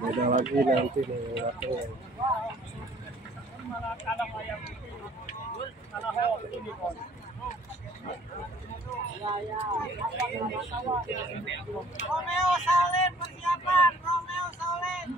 Beda lagi nanti nih. Romeo Saulin persiapan, Romeo Saulin.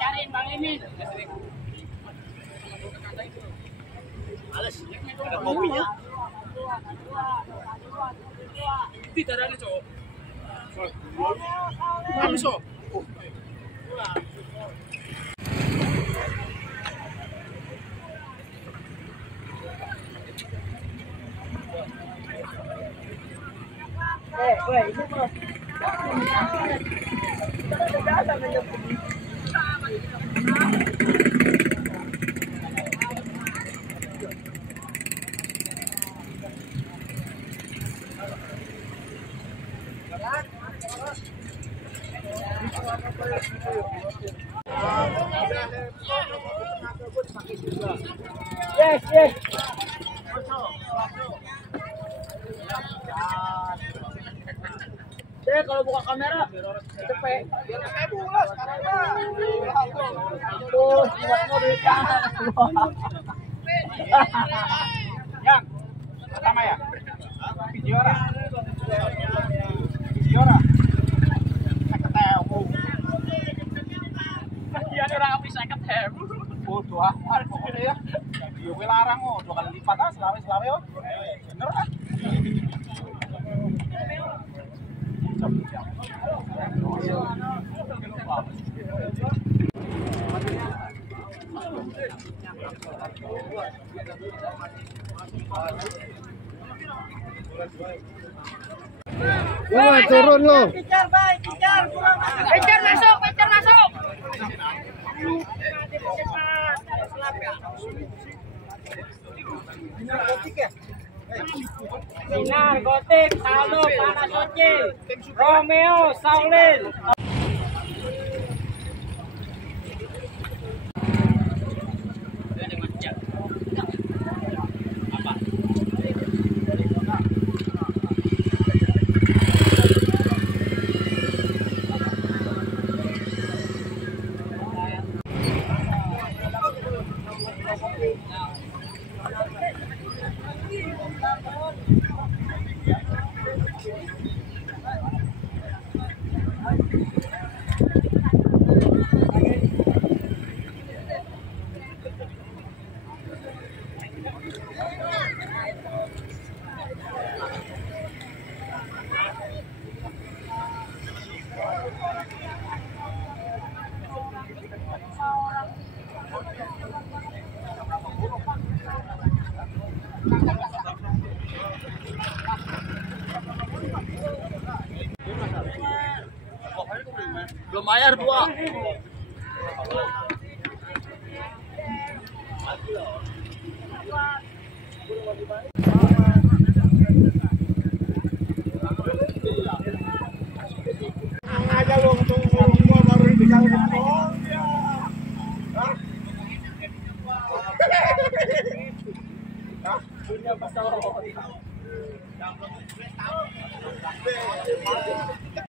Cariin Bang Imin. Males, ada kopinya. Tidak ada cowok. Kamu so. Ini bro. Yes, yes. Saya kalau buka kamera cepet. Tuh, semua di kanan semua. Yang pertama ya. Videora. Videora. Ketemu. Dia orang bisa ketemu. Bodoh amat pokoknya ya. Yo kowe larang kok 2 kali lipat ah selawe yo. Bener ah. Wah, turun lo. Kejar, baik, kejar, kejar masuk, kejar masuk. Sinar, Gotik, Saldo, Panasuci, Romeo, Saulin. Belum bayar gua. Basta